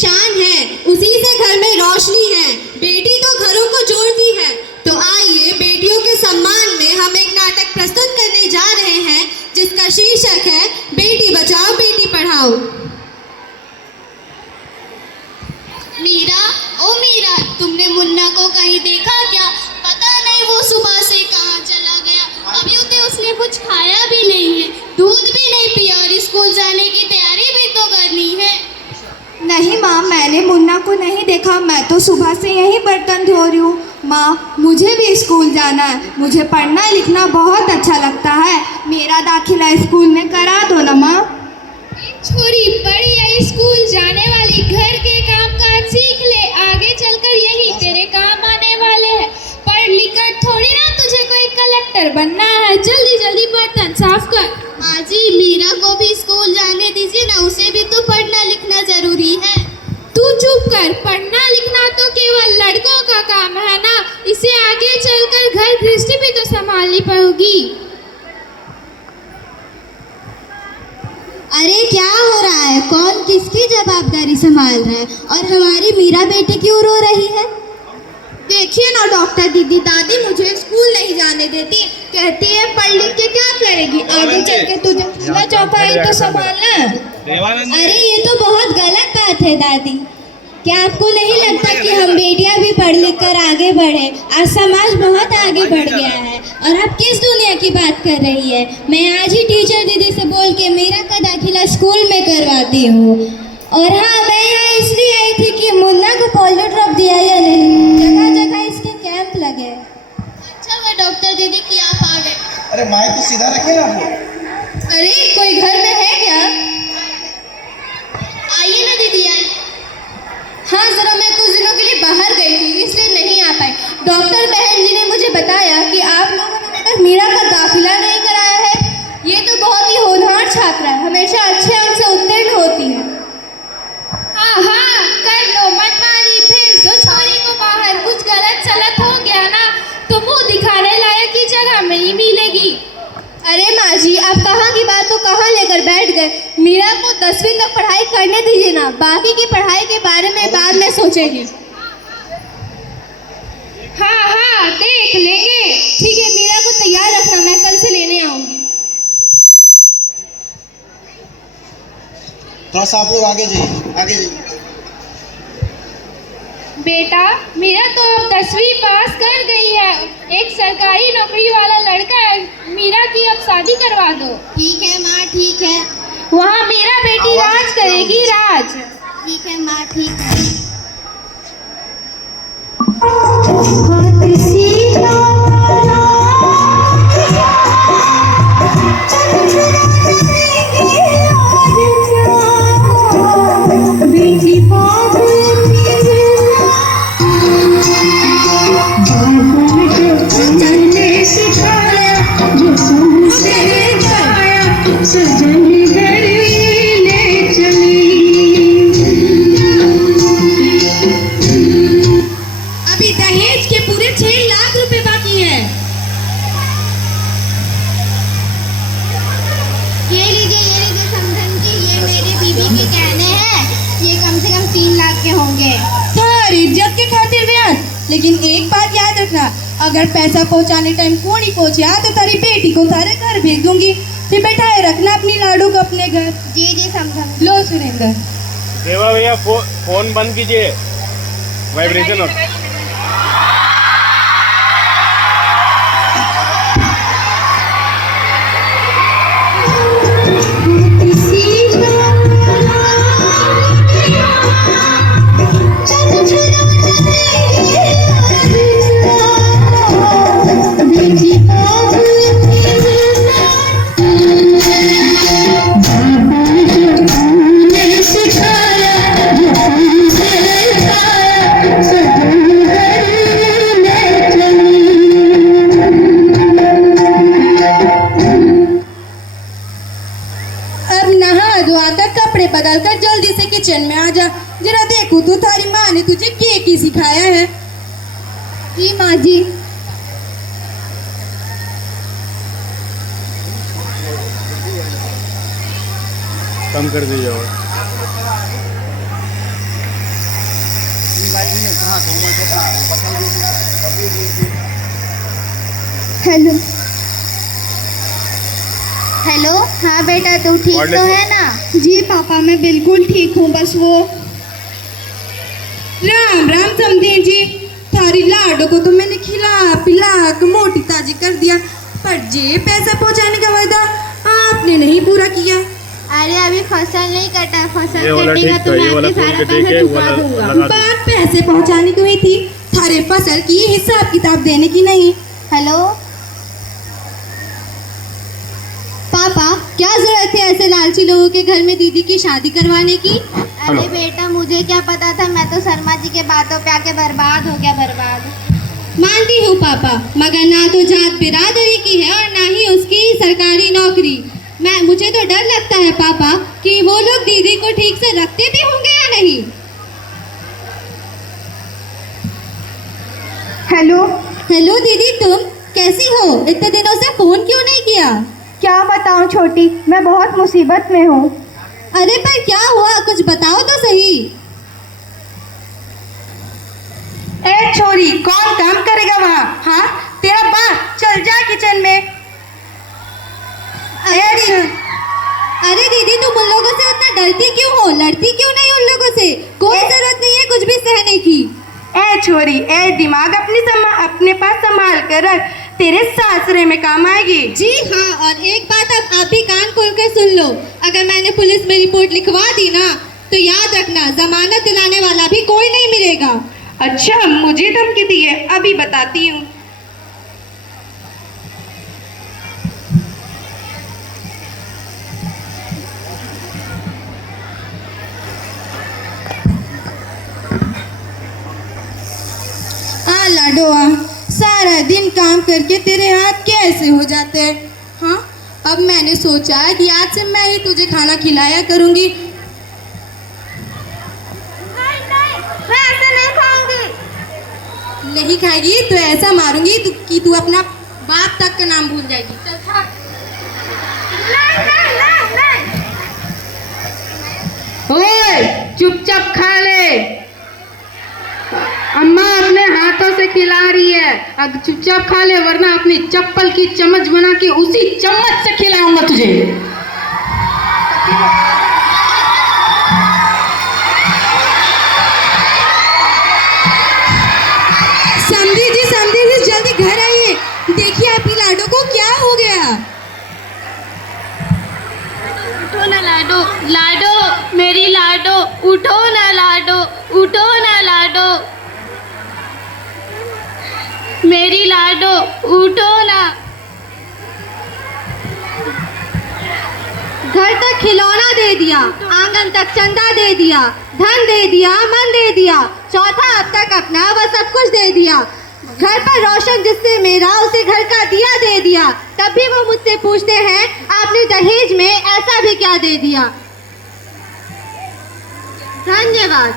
शान है, उसी से घर में रोशनी है। बेटी तो घरों को जोड़ती है। तो आइए बेटियों के सम्मान में हम एक नाटक प्रस्तुत करने जा रहे हैं जिसका शीर्षक है बेटी बचाओ बेटी पढ़ाओ। मीरा, ओ मीरा, तुमने मुन्ना को कहीं देखा क्या? पता नहीं वो सुबह से कहाँ चला गया। अभी उसने कुछ खाया भी नहीं है, दूध भी नहीं पिया और स्कूल जाने की तैयारी भी तो करनी है। नहीं माँ, मैंने मुन्ना को नहीं देखा। मैं तो सुबह से यहीं बर्तन धो रही हूँ। माँ, मुझे भी स्कूल जाना है। मुझे पढ़ना लिखना बहुत अच्छा लगता है। मेरा दाखिला स्कूल में करा दो ना माँ। छोरी बड़ी है, स्कूल जाने वाली, घर के काम काज सीख ले, आगे चलकर यही तेरे काम आने वाले हैं। पढ़ लिख कर थोड़ी ना तुझे कोई कलेक्टर बनना है। जल्दी जल्दी बर्तन साफ कर। माँ जी, मीरा को भी स्कूल जाने दीजिए ना, उसे भी तो पढ़ना लिखना जरूरी है। तू चुप कर। पढ़ना लिखना तो केवल लड़कों का काम है ना, इसे आगे चलकर घर गृहस्थी भी तो संभालनी पड़ेगी। अरे क्या हो रहा है? कौन किसकी जवाबदारी संभाल रहा है? और हमारी मीरा बेटी क्यों रो रही है? देखिए ना डॉक्टर दीदी, दादी मुझे स्कूल नहीं जाने देती। कहती है पढ़ लिख के क्या करेगी, आगे चल के तुझे चूल्हा चौका तो संभालना। अरे ये तो बहुत गलत बात है दादी। क्या आपको नहीं लगता कि हम बेटियां भी पढ़ लिख कर आगे बढ़े? आज समाज बहुत आगे बढ़ गया है। और आप किस दुनिया की बात कर रही है? मैं आज ही टीचर दीदी से बोल के मीरा का दाखिला स्कूल में करवाती हूँ। और हाँ, मैं यहाँ इसलिए आई थी कि मुन्ना को पोलियो ड्रॉप दिया या नहीं। जगह जगह इसके कैंप लगे। अच्छा हुआ डॉक्टर दीदी कि आप आ गए। अरे माए तो सीधा रखे ना। अरे कोई घर में है क्या? आइए ना दीदी, आइए। हाँ, जरा मैं कुछ दिनों के लिए बाहर गई थी, इसलिए नहीं आ पाई। डॉक्टर बहन जी ने मुझे बताया कि आप लोगों ने अभी तक मीरा का दाखिला नहीं कराया है। ये तो बहुत ही होनहार छात्रा है, हमेशा अच्छे अंक से उत्तीर्ण होती है। हाँ हाँ, कर लो, मत मारी, भेज दो छोरी को बाहर। कुछ गलत सलत हो गया ना तो मुंह दिखाने लायक की जगह नहीं मिलेगी। अरे माँ जी, आप कहाँ की बात तो कहाँ लेकर बैठ गए। मीरा को 10वीं तक पढ़ाई करने दीजिए ना, बाकी की पढ़ाई के बारे में बाद में सोचेंगे। हाँ हाँ, देख लेंगे। ठीक है, मीरा को तैयार रखना, मैं कल से लेने आऊंगी। थोड़ा सा आप लोग आगे जाइए, आगे जाइए। बेटा, मीरा तो अब 10वीं पास कर गई है। एक सरकारी नौकरी वाला लड़का है, मीरा की अब शादी करवा दो। ठीक है माँ, ठीक है। वहाँ मीरा बेटी राज करेगी, राज। ठीक है माँ, ठीक है। अभी दहेज के पूरे 6 लाख रुपए बाकी है। ये लीजिए समझन जी, ये मेरी बीवी के कहने हैं। ये कम से कम 3 लाख के होंगे। सर, इज्जत के खातिर ब्याज। लेकिन एक बात याद रखना, अगर पैसा पहुंचाने टाइम कोई पहुंचा तो तेरी बेटी को सारे घर भेज दूंगी। फिर बैठाए रखना अपनी लाडू को अपने घर। जी समझन। लो सुरेंद्र। देवा भैया, फोन बंद कीजिए, वाइब्रेशन हो। बदल कर जल्दी से किचन में आ जा। जरा देखो तो थारी माँ ने तुझे क्या सिखाया है। जी माँ जी। कम कर दीजिए और हेलो हेलो, हाँ बेटा तू ठीक तो है ना? जी पापा मैं बिल्कुल ठीक हूँ, बस वो राम राम समझे जी। थारी लाडो को तो मैंने खिला पिला के मोटी ताजी कर दिया, पर जे पैसा पहुँचाने का वादा आपने नहीं पूरा किया। अरे अभी फसल नहीं कटा, फसल ये वाला कटेगा ठीक तो था, मैं ये वाला आपके खोल सारा के देखे, पैसा चुका वाला दूंगा। लगा दो। बात पैसे पहुँचाने की हुई थी, थारे फसल की हिसाब किताब देने की नहीं। हेलो पापा क्या जरूरत है ऐसे लालची लोगों के घर में दीदी की शादी करवाने की? अरे बेटा मुझे क्या पता था, मैं तो शर्मा जी के बातों पे आके बर्बाद हो गया, बर्बाद। मानती हूँ पापा, मगर ना तो जात बिरादरी की है और ना ही उसकी सरकारी नौकरी। मुझे तो डर लगता है पापा कि वो लोग दीदी को ठीक से रखते भी होंगे या नहीं। हेलो हेलो दीदी, तुम कैसी हो? इतने दिनों से फोन क्यों नहीं किया? क्या बताऊं छोटी, मैं बहुत मुसीबत में हूँ। अरे पर क्या हुआ, कुछ बताओ तो सही। ए छोरी, कौन काम करेगा वहाँ? हाँ तेरा बाप, चल जा किचन में। अरे दीदी तुम उन लोगों से उतना डरती क्यों हो? लड़ती क्यों नहीं उन लोगों से? कोई जरूरत नहीं है कुछ भी सहने की। ए छोरी, ए दिमाग अपने पास संभाल कर रख, तेरे सासरे में काम आएगी। जी हाँ, और एक बात अब आप भी कान खोल कर सुन लो, अगर मैंने पुलिस में रिपोर्ट लिखवा दी ना तो याद रखना जमानत दिलाने वाला भी कोई नहीं मिलेगा। अच्छा मुझे धमकी दी है, अभी बताती हूँ। लाडोआ, सारा दिन काम करके तेरे हाथ कैसे हो जाते हैं? हाँ, अब मैंने सोचा कि आज से मैं ही तुझे खाना खिलाया करूंगी। मैं ऐसे नहीं खाऊंगी। नहीं खाएगी तो ऐसा मारूंगी कि तू अपना बाप तक का नाम भूल जाएगी। चल खा। ओए चुपचाप खा ले, अम्मा अपने हाथों से खिला रही है, अब चुपचाप खा ले वरना अपनी चप्पल की चम्मच बना के उसी चम्मच से खिलाऊंगा तुझे। समझी जी जल्दी घर आइए, देखिए आपकी लाडो को क्या हो गया। उठो ना लाडो, लाडो मेरी लाडो, उठो ना लाडो, उठो ना लाडो, मेरी लाडो उठो ना। घर तक खिलौना दे दिया, आंगन तक चंदा दे दिया, धन दे दिया, मन दे दिया, चौथा अब तक अपना वह सब कुछ दे दिया। घर पर रोशन जिससे मेरा उसे घर का दिया दे दिया, तब भी वो मुझसे पूछते हैं आपने दहेज में ऐसा भी क्या दे दिया। धन्यवाद।